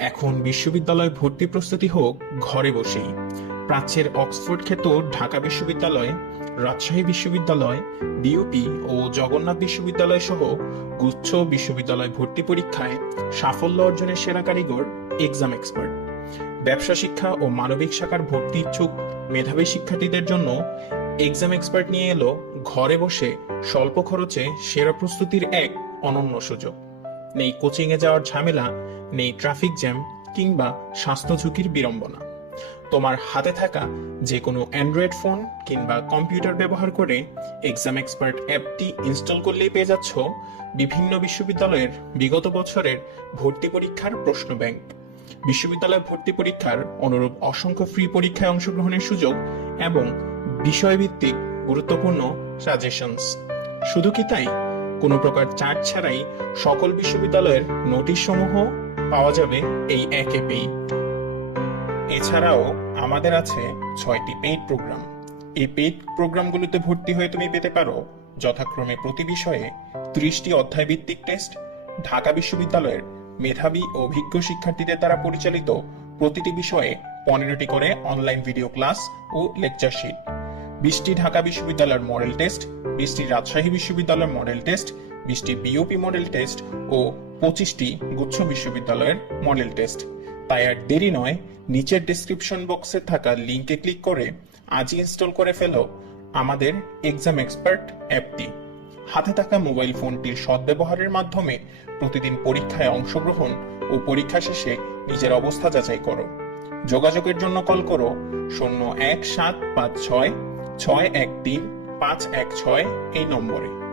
এখন বিশ্ববিদ্যালয় ভর্তি প্রস্তুতি হোক, ঘরে বসেই। প্রাচ্যের অক্সফোর্ড খ্যাত ঢাকা বিশ্ববিদ্যালয়, রাজশাহী বিশ্ববিদ্যালয় বিউপি ও জগন্নাথ বিশ্ববিদ্যালয় সহ গুচ্ছ বিশ্ববিদ্যালয় ভর্তি পরীক্ষায় সাফল্য অর্জনের সেরা কারিগর এক্সাম এক্সপার্ট ব্যবসা, শিক্ষা ও মানবিক শাখার ভর্তি ইচ্ছুক মেধাবী শিক্ষার্থীদের জন্য এক্সাম এক্সপার্ট নিয়ে এলো ঘরে বসে স্বল্প খরচে সেরা প্রস্তুতির এক অনন্য সুযোগ। নেই কোচিংয়ে যাওয়ার ঝামেলা, নেই ট্রাফিক জ্যাম কিংবা স্বাস্থ্য ঝুঁকির বিড়ম্বনা। তোমার হাতে থাকা যে কোনো অ্যান্ড্রয়েড ফোন কিংবা কম্পিউটার ব্যবহার করে এক্সাম এক্সপার্ট অ্যাপটি ইনস্টল করলেই পেয়ে যাচ্ছ বিভিন্ন বিশ্ববিদ্যালয়ের বিগত বছরের ভর্তি পরীক্ষার প্রশ্ন ব্যাংক বিশ্ববিদ্যালয় ভর্তি পরীক্ষার অনুরূপ অসংখ্য ফ্রি পরীক্ষায় অংশগ্রহণের সুযোগ এবং বিষয়ভিত্তিক গুরুত্বপূর্ণ সাজেশনস শুধু কি তাই? কোনো প্রকার চার্জ ছাড়াই সকল বিশ্ববিদ্যালয়ের নোটিশ সমূহ পাওয়া যাবে এই এক অ্যাপেই এছাড়াও আমাদের আছে ছয়টি পেইড প্রোগ্রাম। এই পেইড প্রোগ্রামগুলোতে ভর্তি হয়ে তুমি পেতে পারো যথাক্রমে প্রতি বিষয়ে ত্রিশটি অধ্যায়ভিত্তিক টেস্ট, ঢাকা বিশ্ববিদ্যালয়ের মেধাবী ও অভিজ্ঞ শিক্ষার্থীদের দ্বারা পরিচালিত প্রতিটি বিষয়ে পনেরোটি করে অনলাইন ভিডিও ক্লাস ও লেকচার শিট। বিশটি ঢাকা বিশ্ববিদ্যালয়ের মডেল টেস্ট বিশটি রাজশাহী বিশ্ববিদ্যালয়ের মডেল টেস্ট বিশটি বিওপি মডেল টেস্ট ও পঁচিশটি গুচ্ছ বিশ্ববিদ্যালয়ের মডেল টেস্ট। তাই আর দেরি নয়, নিচের ডেসক্রিপশন বক্সে থাকা লিঙ্কে ক্লিক করে আজই ইনস্টল করে ফেলো আমাদের এক্সাম এক্সপার্ট অ্যাপটি হাতে থাকা মোবাইল ফোনটির সদ্ব্যবহারের মাধ্যমে প্রতিদিন পরীক্ষায় অংশগ্রহণ ও পরীক্ষা শেষে নিজের অবস্থা যাচাই করো। যোগাযোগের জন্য কল করো শূন্য এক সাত পাঁচ ছয় ছয় এক তিন পাঁচ এক ছয় এই নম্বরে।